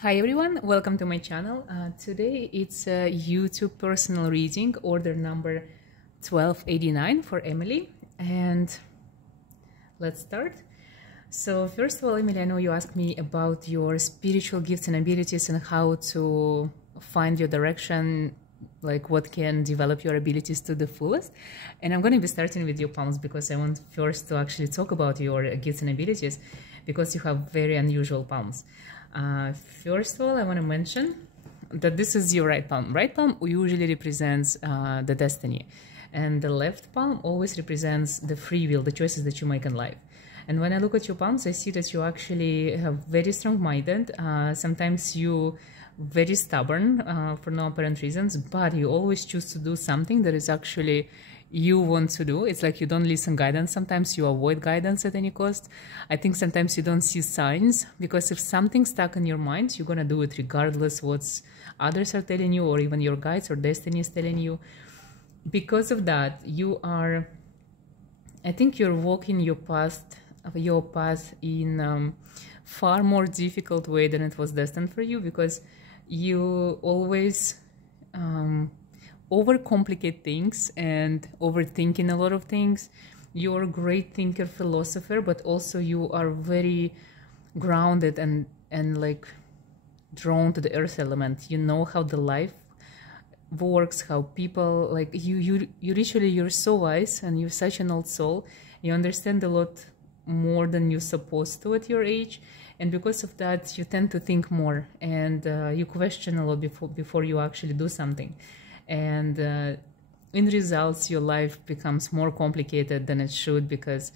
Hi everyone, welcome to my channel. Today it's a YouTube personal reading, order number 1289 for Emily, and let's start. So first of all, Emily, I know you asked me about your spiritual gifts and abilities and how to find your direction, like what can develop your abilities to the fullest. And I'm going to be starting with your palms because I want first to actually talk about your gifts and abilities because you have very unusual palms. First of all, I want to mention that this is your right palm. Right palm usually represents the destiny, and the left palm always represents the free will, the choices that you make in life. And when I look at your palms, I see that you actually have very strong-minded. Sometimes you very stubborn for no apparent reasons, but you always choose to do something that is actually you want to do. It's like you don't listen guidance. Sometimes you avoid guidance at any cost. I think sometimes you don't see signs, because if something's stuck in your mind, you're gonna do it regardless what others are telling you or even your guides or destiny is telling you. Because of that, I think you're walking your path in far more difficult way than it was destined for you, because you always overcomplicate things and overthinking a lot of things. You're a great thinker, philosopher, but also you are very grounded and like drawn to the earth element. You know how the life works, how people, like you're so wise, and you're such an old soul. You understand a lot more than you're supposed to at your age, and because of that you tend to think more, and you question a lot before you actually do something. And in results, your life becomes more complicated than it should, because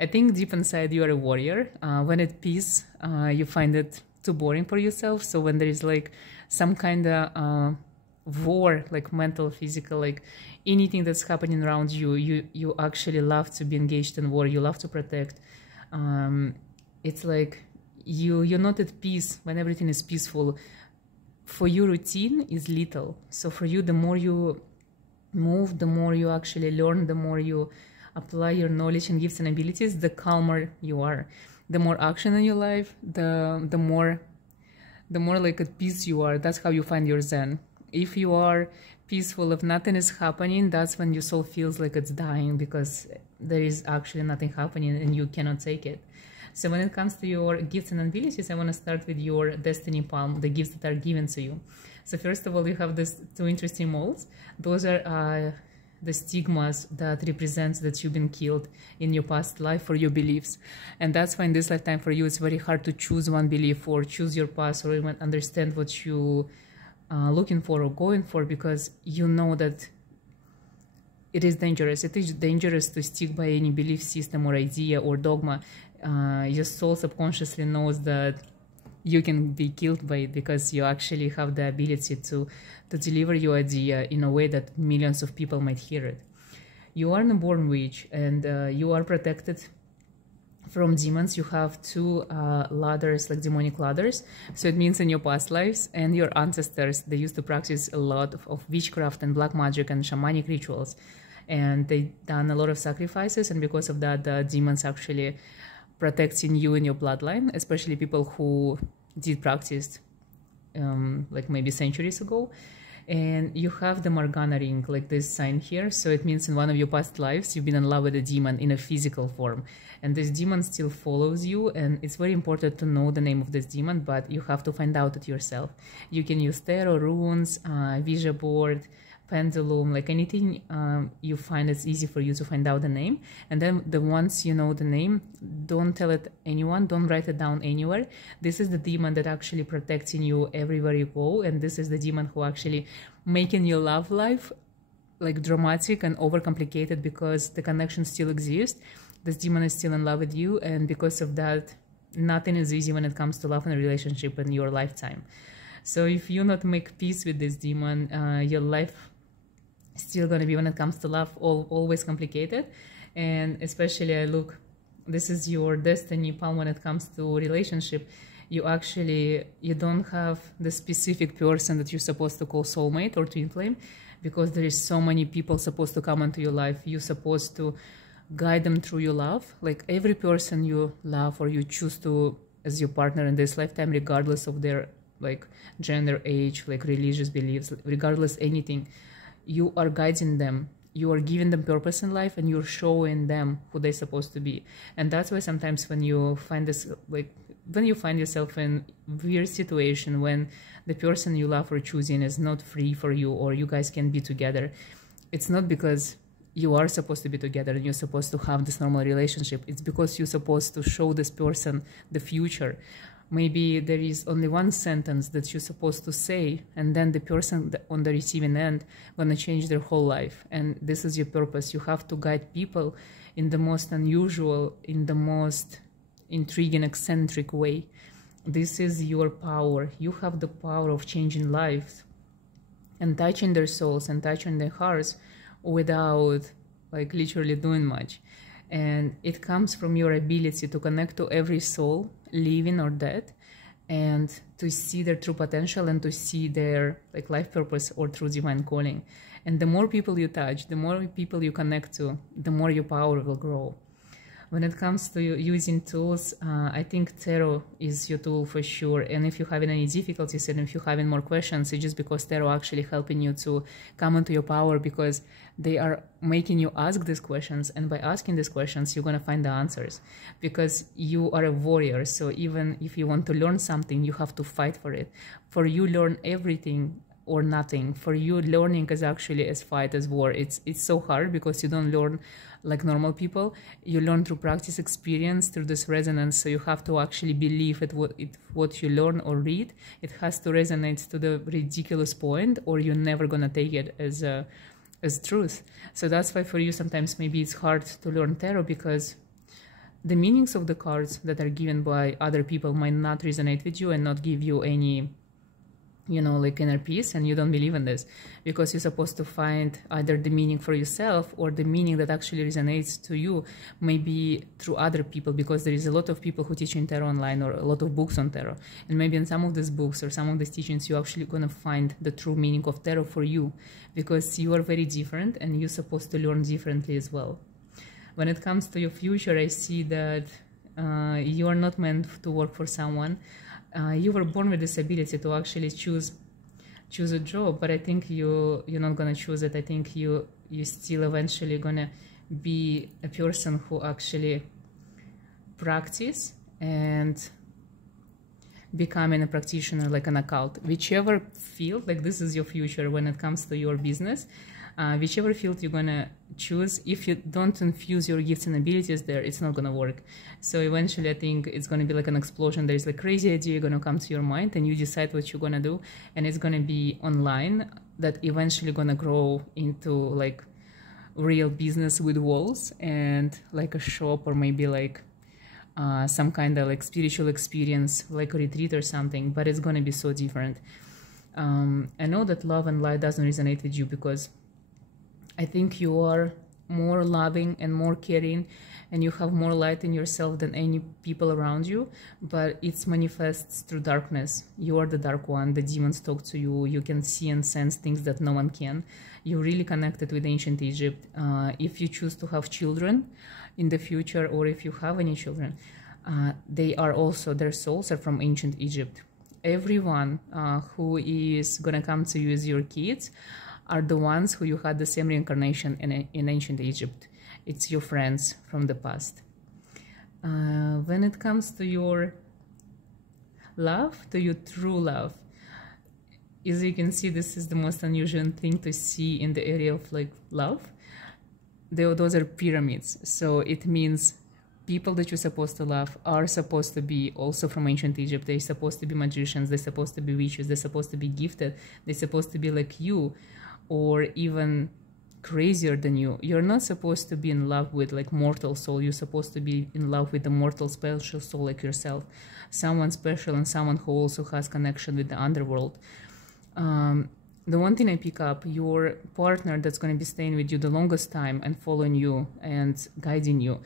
I think deep inside you are a warrior. When at peace, you find it too boring for yourself. So when there is like some kind of war, like mental, physical, like anything that's happening around you, you actually love to be engaged in war. You love to protect. It's like you're not at peace when everything is peaceful. For you, routine is little. So for you, the more you move, the more you actually learn, the more you apply your knowledge and gifts and abilities, the calmer you are. The more action in your life, the more like at peace you are. That's how you find your zen. If you are peaceful, if nothing is happening, that's when your soul feels like it's dying, because there is actually nothing happening and you cannot take it. So when it comes to your gifts and abilities, I want to start with your destiny palm, the gifts that are given to you. So first of all, you have these two interesting molds. Those are the stigmas that represent that you've been killed in your past life for your beliefs. And that's why in this lifetime for you, it's very hard to choose one belief or choose your past or even understand what you looking for or going for, because you know that it is dangerous. It is dangerous to stick by any belief system or idea or dogma. Your soul subconsciously knows that you can be killed by it, because you actually have the ability to deliver your idea in a way that millions of people might hear it. You are a born witch, and you are protected from demons. You have two ladders, like demonic ladders. So it means in your past lives and your ancestors, they used to practice a lot of witchcraft and black magic and shamanic rituals, and they done a lot of sacrifices, and because of that, the demons actually protecting you in your bloodline, especially people who did practice like maybe centuries ago. And you have the Morgana ring, like this sign here. So it means in one of your past lives, you've been in love with a demon in a physical form. And this demon still follows you. And it's very important to know the name of this demon, but you have to find out it yourself. You can use tarot, runes, Ouija board, pendulum, like anything you find it's easy for you to find out the name. And then once you know the name, don't tell it anyone, don't write it down anywhere. This is the demon that actually protecting you everywhere you go, and this is the demon who actually making your love life like dramatic and overcomplicated, because the connection still exists. This demon is still in love with you, and because of that, nothing is easy when it comes to love and a relationship in your lifetime. So if you not make peace with this demon, your life still gonna be, when it comes to love, always complicated. And especially this is your destiny palm when it comes to relationship. You don't have the specific person that you're supposed to call soulmate or twin flame, because there is so many people supposed to come into your life. You're supposed to guide them through your love. Like every person you love or you choose to as your partner in this lifetime, regardless of their like gender, age, like religious beliefs, regardless anything. You are guiding them, you are giving them purpose in life, and you're showing them who they're supposed to be. And that's why sometimes when you find this, like when you find yourself in weird situation when the person you love or choosing is not free for you, or you guys can't be together, it's not because you are supposed to be together and you're supposed to have this normal relationship. It's because you're supposed to show this person the future. Maybe there is only one sentence that you're supposed to say, and then the person on the receiving end gonna change their whole life. And this is your purpose. You have to guide people in the most unusual, in the most intriguing, eccentric way. This is your power. You have the power of changing lives and touching their souls and touching their hearts without like literally doing much. And it comes from your ability to connect to every soul, living or dead, and to see their true potential and to see their like life purpose or true divine calling. And the more people you touch, the more people you connect to, the more your power will grow. When it comes to using tools, I think tarot is your tool for sure. And if you're having any difficulties and if you're having more questions, it's just because tarot actually helping you to come into your power, because they are making you ask these questions. And by asking these questions, you're going to find the answers, because you are a warrior. So even if you want to learn something, you have to fight for it. For you, learn everything or nothing. For you, learning is actually as fight as war. It's so hard because you don't learn like normal people. You learn through practice, experience, through this resonance. So you have to actually believe what you learn or read. It has to resonate to the ridiculous point, or you're never gonna take it as truth. So that's why for you sometimes maybe it's hard to learn tarot, because the meanings of the cards that are given by other people might not resonate with you and not give you any, you know, like inner peace, and you don't believe in this, because you're supposed to find either the meaning for yourself or the meaning that actually resonates to you, maybe through other people, because there is a lot of people who teach in tarot online, or a lot of books on tarot, and maybe in some of these books or some of these teachings you're actually going to find the true meaning of tarot for you, because you are very different and you're supposed to learn differently as well. When it comes to your future, I see that you are not meant to work for someone. You were born with this ability to actually choose a job, but I think you're not gonna choose it. I think you still eventually gonna be a person who actually practice and becoming a practitioner, like an occult. Whichever field, like this is your future when it comes to your business. Whichever field you're gonna choose, if you don't infuse your gifts and abilities there, it's not gonna work. So eventually I think it's gonna be like an explosion. There's like crazy idea gonna come to your mind, and you decide what you're gonna do, and it's gonna be online, that eventually gonna grow into like real business with walls and like a shop, or maybe like some kind of like spiritual experience, like a retreat or something, but it's gonna be so different. I know that love and light doesn't resonate with you, because I think you are more loving and more caring, and you have more light in yourself than any people around you, but it manifests through darkness. You are the dark one. The demons talk to you. You can see and sense things that no one can. You're really connected with ancient Egypt. If you choose to have children in the future, or if you have any children, they are also, their souls are from ancient Egypt. Everyone who is gonna come to you as your kids are the ones who you had the same reincarnation in ancient Egypt. It's your friends from the past. When it comes to your love, to your true love, as you can see, this is the most unusual thing to see in the area of like love. Those are pyramids. So it means people that you're supposed to love are supposed to be also from ancient Egypt. They're supposed to be magicians. They're supposed to be witches. They're supposed to be gifted. They're supposed to be like you, or even crazier than you. You're not supposed to be in love with like mortal soul. You're supposed to be in love with a mortal special soul like yourself, someone special, and someone who also has connection with the underworld. The one thing I pick up, your partner that's going to be staying with you the longest time and following you and guiding you,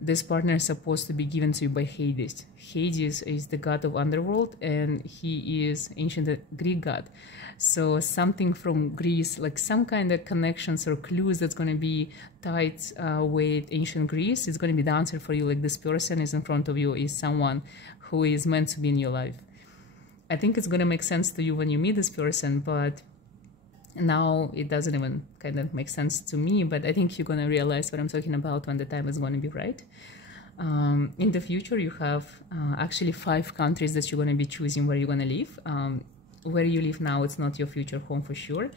this partner is supposed to be given to you by Hades. Hades is the god of underworld, and he is ancient Greek god. So something from Greece, like some kind of connections or clues that's going to be tied with ancient Greece, is going to be the answer for you. Like this person is in front of you, is someone who is meant to be in your life. I think it's gonna make sense to you when you meet this person, but now it doesn't even kind of make sense to me. But I think you're gonna realize what I'm talking about when the time is gonna be right. In the future, you have actually 5 countries that you're gonna be choosing where you're gonna live. Where you live now, it's not your future home for sure,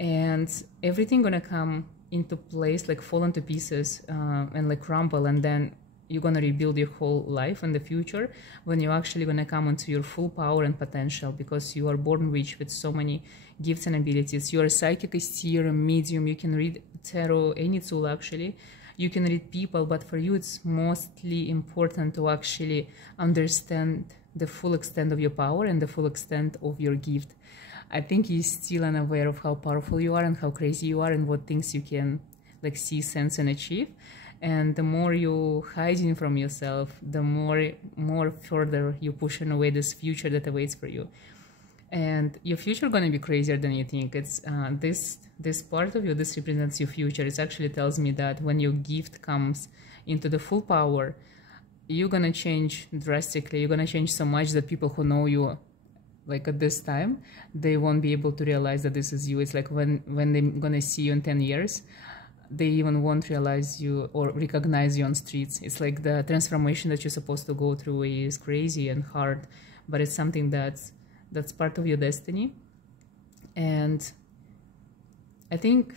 and everything gonna come into place, like fall into pieces and like crumble, and then you're gonna rebuild your whole life in the future when you're actually gonna come into your full power and potential, because you are born rich with so many gifts and abilities. You're a psychic, a seer, a medium. You can read tarot, any tool actually. You can read people, but for you it's mostly important to actually understand the full extent of your power and the full extent of your gift. I think you're still unaware of how powerful you are and how crazy you are and what things you can like see, sense, and achieve. And the more you hiding from yourself, the more further you pushing away this future that awaits for you. And your future gonna be crazier than you think. It's this part of you, this represents your future. It actually tells me that when your gift comes into the full power, you're gonna change drastically. You're gonna change so much that people who know you like at this time, they won't be able to realize that this is you. It's like when they're gonna see you in 10 years, they even won't realize you or recognize you on streets. It's like the transformation that you're supposed to go through is crazy and hard, but it's something that's part of your destiny. And I think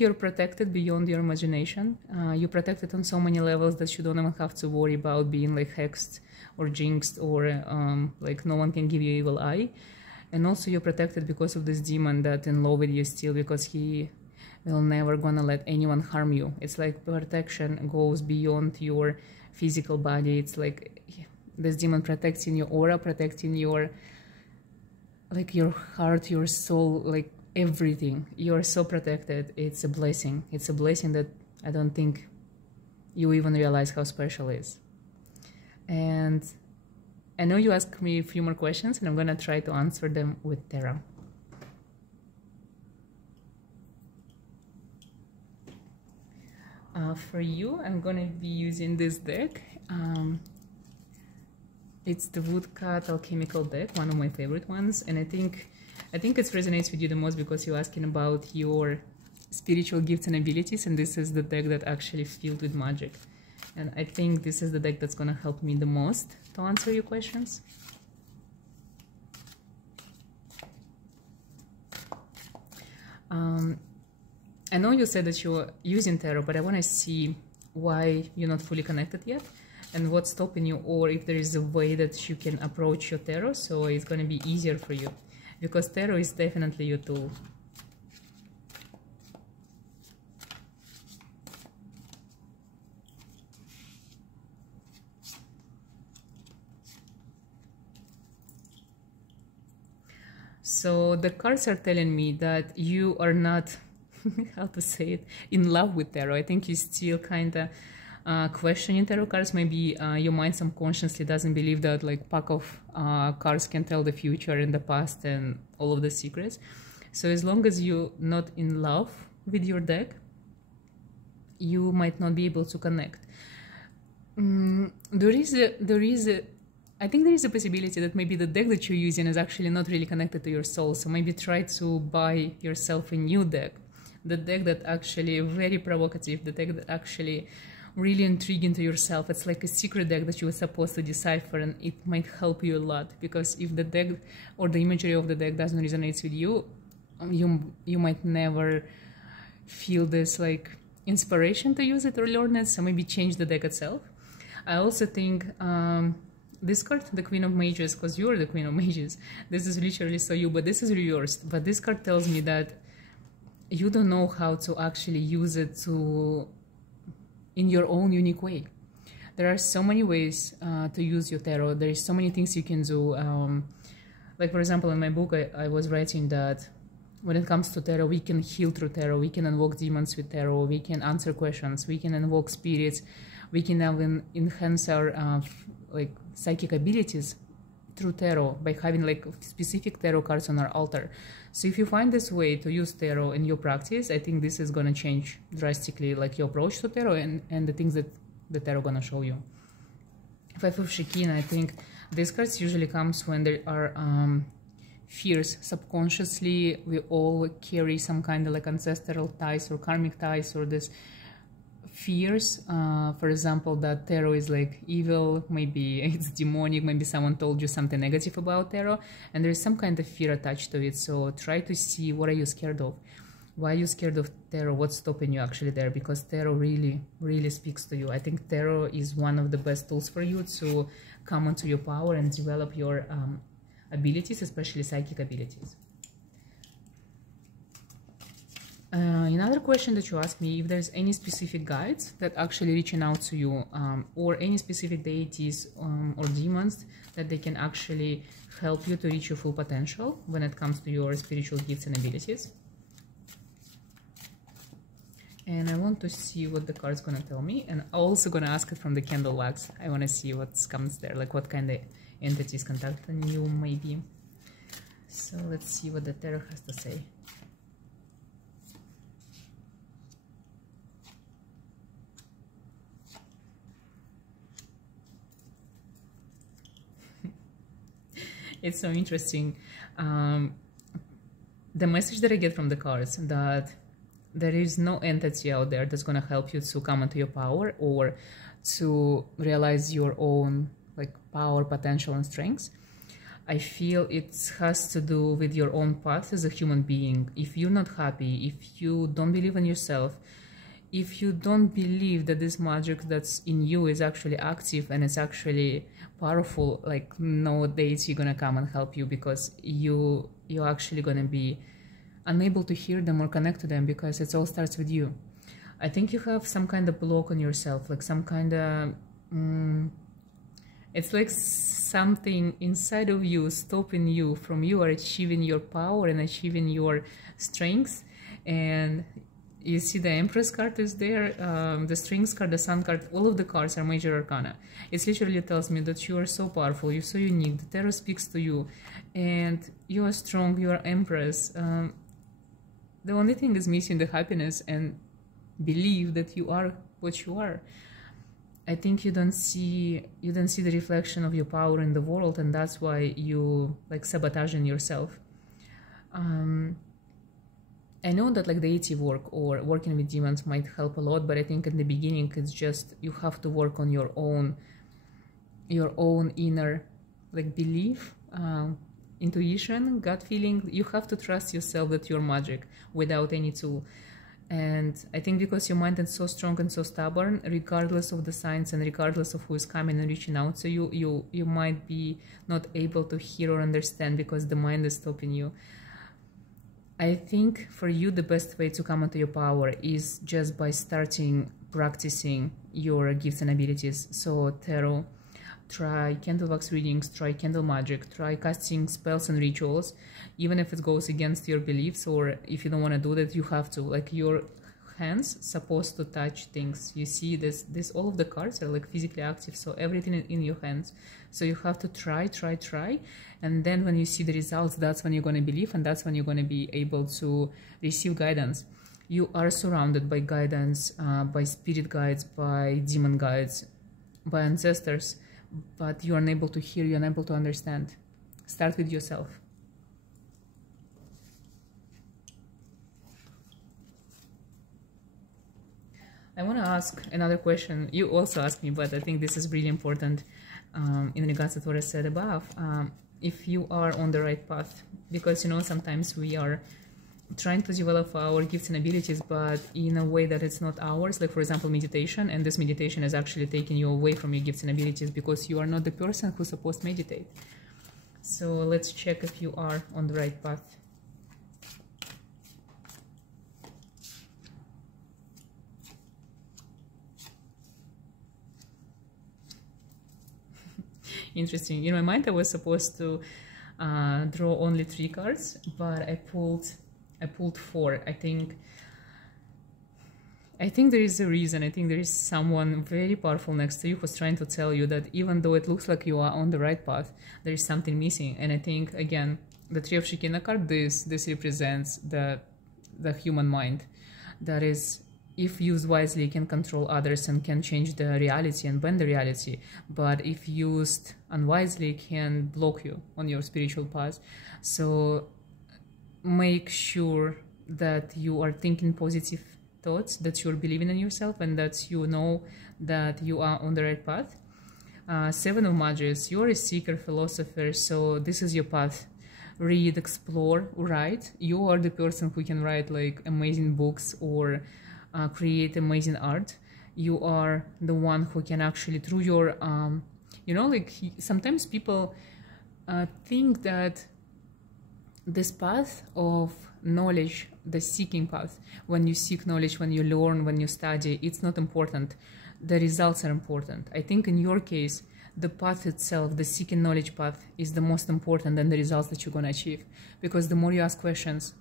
you're protected beyond your imagination. You're protected on so many levels that you don't even have to worry about being like hexed or jinxed, or like no one can give you evil eye. And also you're protected because of this demon that in love with you still, because he will never gonna let anyone harm you. It's like protection goes beyond your physical body. It's like this demon protecting your aura, protecting your like your heart, your soul, like everything. You're so protected. It's a blessing. It's a blessing that I don't think you even realize how special it is. And I know you asked me a few more questions, and I'm gonna try to answer them with tarot. For you, I'm gonna be using this deck. It's the Woodcut Alchemical deck, one of my favorite ones, and I think it resonates with you the most because you're asking about your spiritual gifts and abilities, and this is the deck that actually filled with magic. And I think this is the deck that's gonna help me the most to answer your questions. I know you said that you're using tarot, but I want to see why you're not fully connected yet and what's stopping you, or if there is a way that you can approach your tarot so it's going to be easier for you, because tarot is definitely your tool. So the cards are telling me that you are not how to say it, in love with tarot. I think you still kind of questioning tarot cards. Maybe your mind subconsciously doesn't believe that like pack of cards can tell the future and the past and all of the secrets. So as long as you're not in love with your deck, you might not be able to connect. I think there is a possibility that maybe the deck that you're using is actually not really connected to your soul. So maybe try to buy yourself a new deck. The deck that actually very provocative, the deck that actually really intriguing to yourself. It's like a secret deck that you were supposed to decipher, and it might help you a lot, because if the deck or the imagery of the deck doesn't resonate with you, you might never feel this like inspiration to use it or learn it, so maybe change the deck itself. I also think this card, the Queen of Mages, because you're the Queen of Mages, this is literally so you, but this is reversed. But this card tells me that you don't know how to actually use it in your own unique way. There are so many ways to use your tarot. There is so many things you can do. Like for example, in my book, I was writing that when it comes to tarot, we can heal through tarot, we can invoke demons with tarot, we can answer questions, we can invoke spirits, we can even enhance our like psychic abilities through tarot by having like specific tarot cards on our altar. So if you find this way to use tarot in your practice, I think this is going to change drastically like your approach to tarot and the things that the tarot going to show you. Five of Shekinah, I think these cards usually comes when there are fears. Subconsciously, we all carry some kind of like ancestral ties or karmic ties or this fears. For example, that tarot is like evil, maybe it's demonic, maybe someone told you something negative about tarot, and there is some kind of fear attached to it. So try to see, what are you scared of? Why are you scared of tarot? What's stopping you actually there? Because tarot really speaks to you. I think tarot is one of the best tools for you to come into your power and develop your abilities, especially psychic abilities. Another question that you asked me, if there's any specific guides that actually reaching out to you, or any specific deities or demons that they can actually help you to reach your full potential when it comes to your spiritual gifts and abilities. And I want to see what the card's gonna tell me, and I'm also gonna ask it from the candle wax. I want to see what comes there, like what kind of entities contacting you maybe. So let's see what the tarot has to say. It's so interesting. The message that I get from the cards, that there is no entity out there that's going to help you to come into your power or to realize your own like power, potential, and strengths. I feel it has to do with your own path as a human being. If you're not happy, if you don't believe in yourself, if you don't believe that this magic that's in you is actually active and it's actually powerful, like no deity gonna come and help you, because you're actually gonna be unable to hear them or connect to them, because it all starts with you. I think you have some kind of block on yourself, like some kind of it's like something inside of you stopping you from you achieving your power and achieving your strengths. And you see the Empress card is there, the Strengths card, the Sun card, all of the cards are major arcana. It literally tells me that you are so powerful, you're so unique, the tarot speaks to you, and you are strong, you are Empress. The only thing is missing the happiness and believe that you are what you are. I think you don't see the reflection of your power in the world, and that's why you like sabotaging yourself. I know that like deity work or working with demons might help a lot, but I think in the beginning it's just you have to work on your own inner like belief, intuition, gut feeling. You have to trust yourself that you're magic without any tool. And I think because your mind is so strong and so stubborn, regardless of the signs and regardless of who is coming and reaching out to you, you might be not able to hear or understand because the mind is stopping you. I think for you the best way to come into your power is just by starting practicing your gifts and abilities. So tarot, try candle wax readings, try candle magic, try casting spells and rituals, even if it goes against your beliefs, or if you don't want to do that, you have to. Like your hands supposed to touch things. You see this all of the cards are like physically active, so everything in your hands. So you have to try, and then when you see the results, that's when you're going to believe, and that's when you're going to be able to receive guidance. You are surrounded by guidance, by spirit guides, by demon guides, by ancestors, but you're unable to hear, you're unable to understand. Start with yourself. I want to ask another question. You also asked me, but I think this is really important in regards to what I said above. If you are on the right path, because, you know, sometimes we are trying to develop our gifts and abilities, but in a way that it's not ours, like for example meditation, and this meditation is actually taking you away from your gifts and abilities because you are not the person who's supposed to meditate. So let's check if you are on the right path. Interesting. In my mind I was supposed to draw only 3 cards, but I pulled 4. I think there is a reason. I think there is someone very powerful next to you who's trying to tell you that even though it looks like you are on the right path, there is something missing. And I think, again, the Three of Shekinah card, this represents the human mind that is if used wisely, can control others and can change the reality and bend the reality. But if used unwisely, can block you on your spiritual path. So make sure that you are thinking positive thoughts, that you're believing in yourself, and that you know that you are on the right path. Seven of Mages, you're a seeker, philosopher, so this is your path. Read, explore, write. You are the person who can write like amazing books or create amazing art. You are the one who can actually, through your you know, like sometimes people think that this path of knowledge, the seeking path, when you seek knowledge, when you learn, when you study, it's not important. The results are important. I think in your case, the path itself, the seeking knowledge path, is the most important than the results that you're going to achieve. Because the more you ask questions,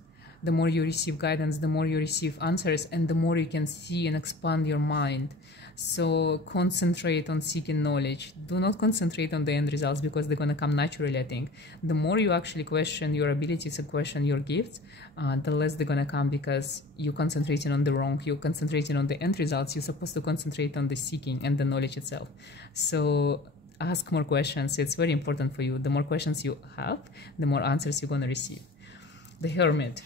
the more you receive guidance, the more you receive answers, and the more you can see and expand your mind. So concentrate on seeking knowledge. Do not concentrate on the end results, because they're going to come naturally, I think. The more you actually question your abilities and question your gifts, the less they're going to come, because you're concentrating on the wrong. You're concentrating on the end results. You're supposed to concentrate on the seeking and the knowledge itself. So ask more questions. It's very important for you. The more questions you have, the more answers you're going to receive. The Hermit,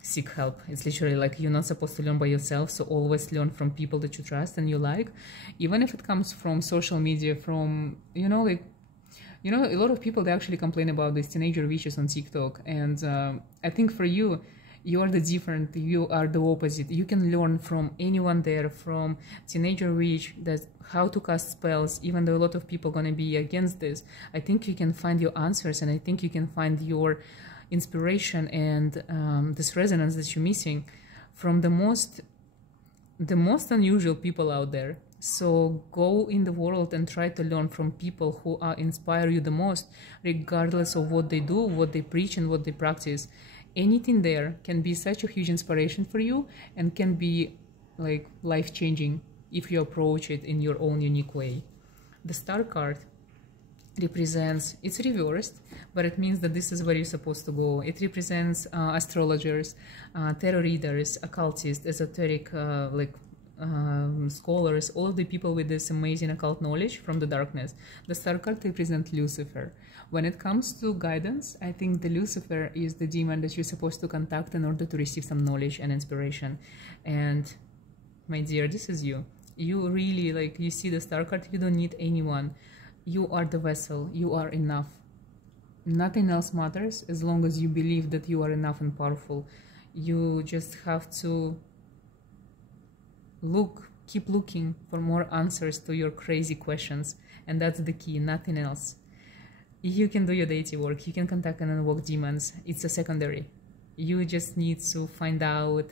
seek help. It's literally like you're not supposed to learn by yourself, so always learn from people that you trust and you like, even if it comes from social media, from, you know, like, you know, a lot of people, they actually complain about these teenager witches on TikTok, and I think for you, you are the different, you are the opposite. You can learn from anyone there, from teenager witch, that how to cast spells, even though a lot of people are going to be against this. I think you can find your answers, and I think you can find your inspiration and this resonance that you're missing from the most unusual people out there. So go in the world and try to learn from people who inspire you the most, regardless of what they do, what they preach, and what they practice. Anything there can be such a huge inspiration for you and can be like life-changing if you approach it in your own unique way. The Star card represents, it's reversed, but it means that this is where you're supposed to go. It represents astrologers, tarot readers, occultists, esoteric scholars, all of the people with this amazing occult knowledge from the darkness. The Star card represents Lucifer. When it comes to guidance, I think the Lucifer is the demon that you're supposed to contact in order to receive some knowledge and inspiration. And my dear, this is you. You really, like, you see the Star card, you don't need anyone. You are the vessel. You are enough. Nothing else matters as long as you believe that you are enough and powerful. You just have to keep looking for more answers to your crazy questions. And that's the key, nothing else. You can do your deity work. You can contact and invoke demons. It's a secondary. You just need to find out.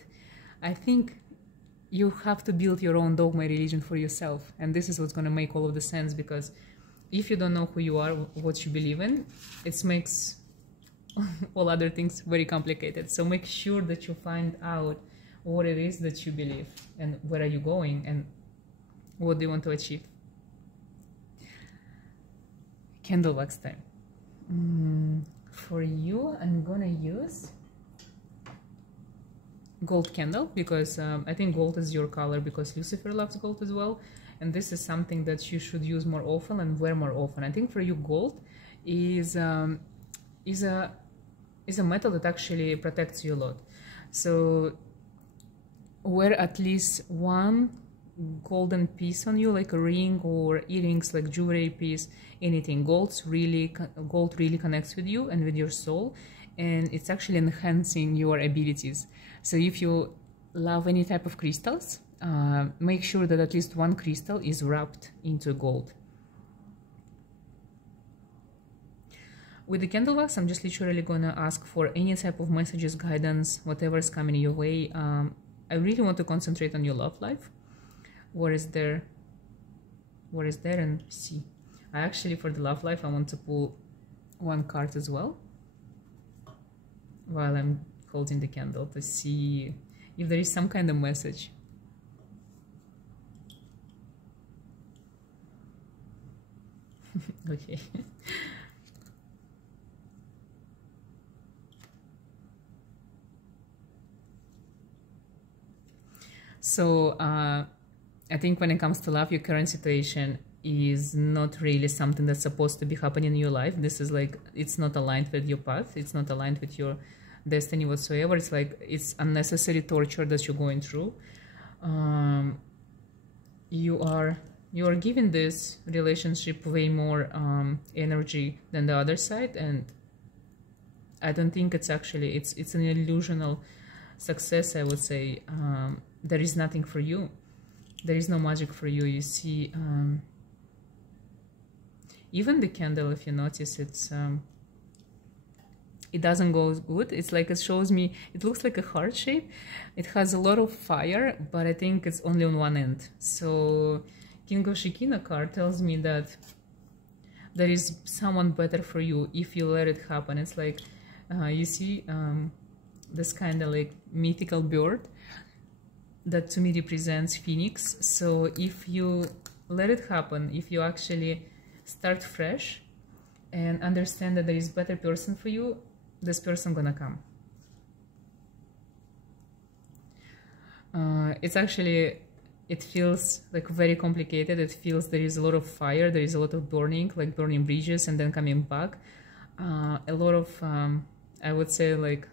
I think you have to build your own dogma religion for yourself. And this is what's going to make all of the sense, because if you don't know who you are, what you believe in, it makes all other things very complicated. So make sure that you find out what it is that you believe, and where are you going, and what do you want to achieve. Candle wax time. For you, I'm gonna use gold candle, because I think gold is your color, because Lucifer loves gold as well. And this is something that you should use more often and wear more often. I think for you, gold is a metal that actually protects you a lot. So wear at least one golden piece on you, like a ring or earrings, like jewelry piece, anything. Gold really connects with you and with your soul, and it's actually enhancing your abilities. So if you love any type of crystals, make sure that at least one crystal is wrapped into gold. With the candle wax, I'm just literally gonna ask for any type of messages, guidance, whatever is coming your way. I really want to concentrate on your love life. What is there? What is there? And see. I actually, for the love life, I want to pull one card as well, while I'm holding the candle, to see if there is some kind of message. Okay. So I think when it comes to love, your current situation is not really something that's supposed to be happening in your life. This is like, it's not aligned with your path. It's not aligned with your destiny whatsoever. It's like, it's unnecessary torture that you're going through. You are giving this relationship way more energy than the other side, and I don't think it's actually, it's an illusional success, I would say. There is nothing for you. There is no magic for you. You see, even the candle, if you notice, it doesn't go good. It's like, it shows me, it looks like a heart shape. It has a lot of fire, but I think it's only on one end. So King of Shekina card tells me that there is someone better for you if you let it happen. It's like, you see this kind of like mythical bird that to me represents Phoenix. So if you let it happen, if you actually start fresh and understand that there is a better person for you, this person gonna come. It's actually, it feels like very complicated. It feels there is a lot of fire, there is a lot of burning, like burning bridges and then coming back. A lot of, I would say, like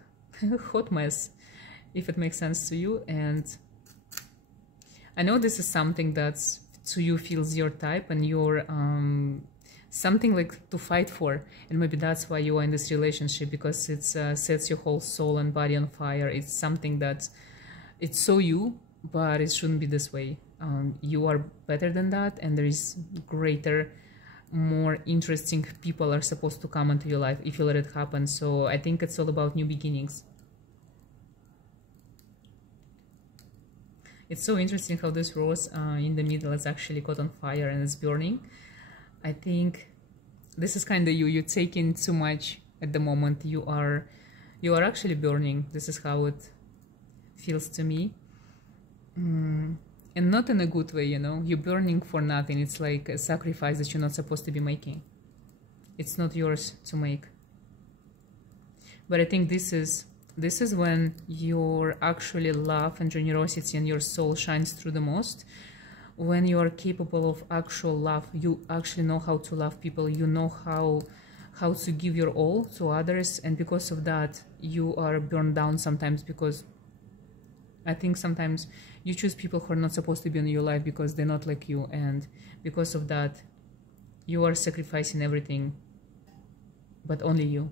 hot mess, if it makes sense to you. And I know this is something that's to you feels your type and your something like to fight for, and maybe that's why you are in this relationship, because it sets your whole soul and body on fire. It's something that it's so you, but it shouldn't be this way. You are better than that, and there is greater, more interesting people are supposed to come into your life if you let it happen. So I think it's all about new beginnings. It's so interesting how this rose in the middle is actually caught on fire and it's burning. I think this is kind of you. You're taking too much at the moment. You are actually burning. This is how it feels to me. And not in a good way, you know. You're burning for nothing. It's like a sacrifice that you're not supposed to be making. It's not yours to make. But I think this is when your actually love and generosity and your soul shines through the most. When you are capable of actual love, you actually know how to love people, you know how to give your all to others, and because of that you are burned down sometimes, because I think sometimes you choose people who are not supposed to be in your life because they're not like you, and because of that you are sacrificing everything, but only you.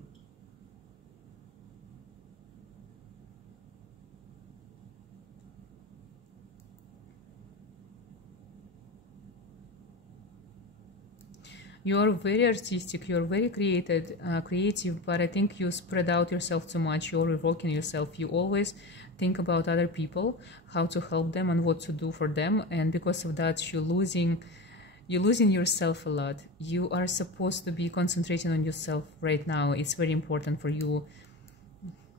You're very artistic, you're very creative, but I think you spread out yourself too much. You're overworking yourself. You always think about other people, how to help them and what to do for them, and because of that you're losing yourself a lot. You are supposed to be concentrating on yourself right now. It's very important for you,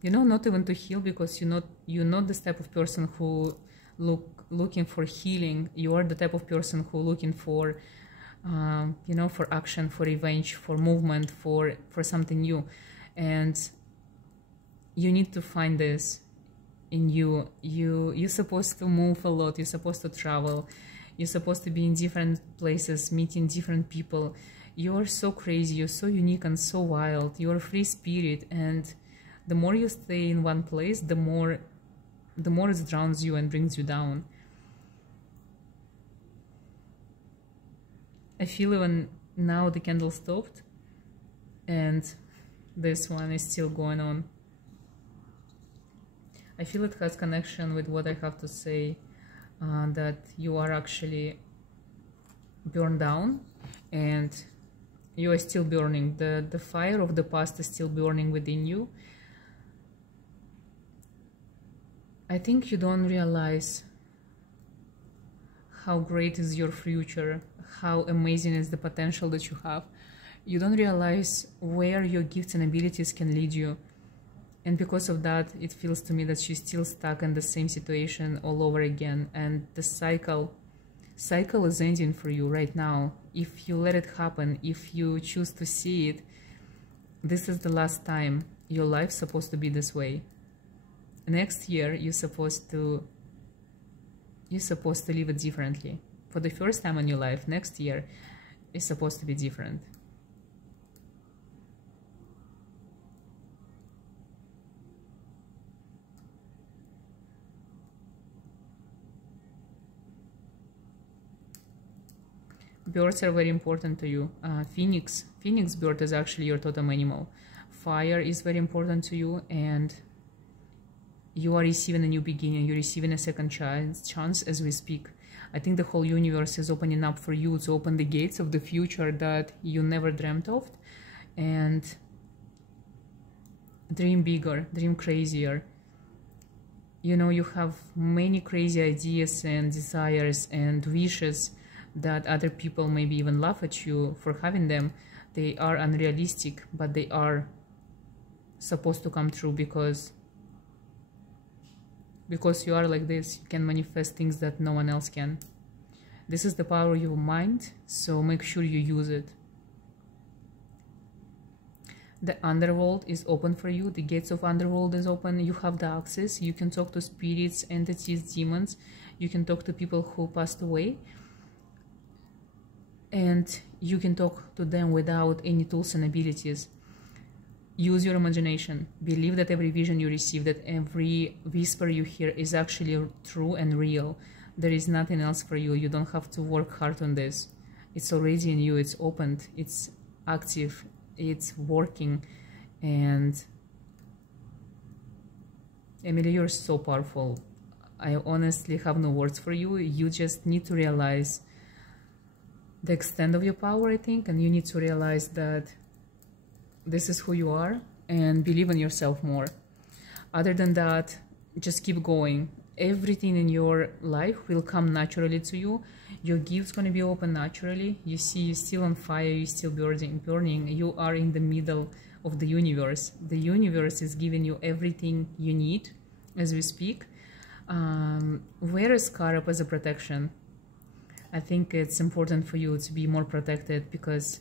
you know, not even to heal, because you're not this type of person who looking for healing. You are the type of person who looking for you know, for action, for revenge, for movement, for something new. And you need to find this in you. You're supposed to move a lot. You're supposed to travel. You're supposed to be in different places, meeting different people. You are so crazy. You're so unique and so wild. You're a free spirit. And the more you stay in one place, the more it drowns you and brings you down. I feel even now the candle stopped and this one is still going on. I feel it has connection with what I have to say, that you are actually burned down and you are still burning. The fire of the past is still burning within you. I think you don't realize how great is your future, how amazing is the potential that you have. You don't realize where your gifts and abilities can lead you. And because of that, it feels to me that she's still stuck in the same situation all over again. And the cycle is ending for you right now. If you let it happen, if you choose to see it, this is the last time your life's supposed to be this way. Next year, you're supposed to you're supposed to live it differently. For the first time in your life, next year is supposed to be different. Birds are very important to you. Phoenix bird is actually your totem animal. Fire is very important to you, and you are receiving a new beginning. You're receiving a second chance as we speak. I think the whole universe is opening up for you to open the gates of the future that you never dreamt of. And dream bigger, dream crazier. You know, you have many crazy ideas and desires and wishes that other people maybe even laugh at you for having them. They are unrealistic, but they are supposed to come true because you are like this. You can manifest things that no one else can. This is the power of your mind, so make sure you use it. The underworld is open for you. The gates of underworld is open. You have the access. You can talk to spirits, entities, demons. You can talk to people who passed away. And you can talk to them without any tools and abilities. Use your imagination. Believe that every vision you receive, that every whisper you hear is actually true and real. There is nothing else for you. You don't have to work hard on this. It's already in you. It's opened. It's active. It's working. And Emily, you're so powerful. I honestly have no words for you. You just need to realize the extent of your power, I think, and you need to realize that this is who you are and believe in yourself more. Other than that, just keep going. Everything in your life will come naturally to you. Your gift's going to be open naturally. You see, you're still on fire, you're still burning. You are in the middle of the universe. The universe is giving you everything you need as we speak. Wear a scarab as a protection. I think it's important for you to be more protected, because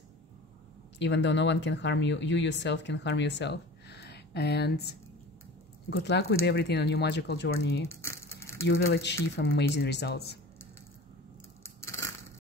even though no one can harm you, you yourself can harm yourself. And good luck with everything on your magical journey. You will achieve amazing results.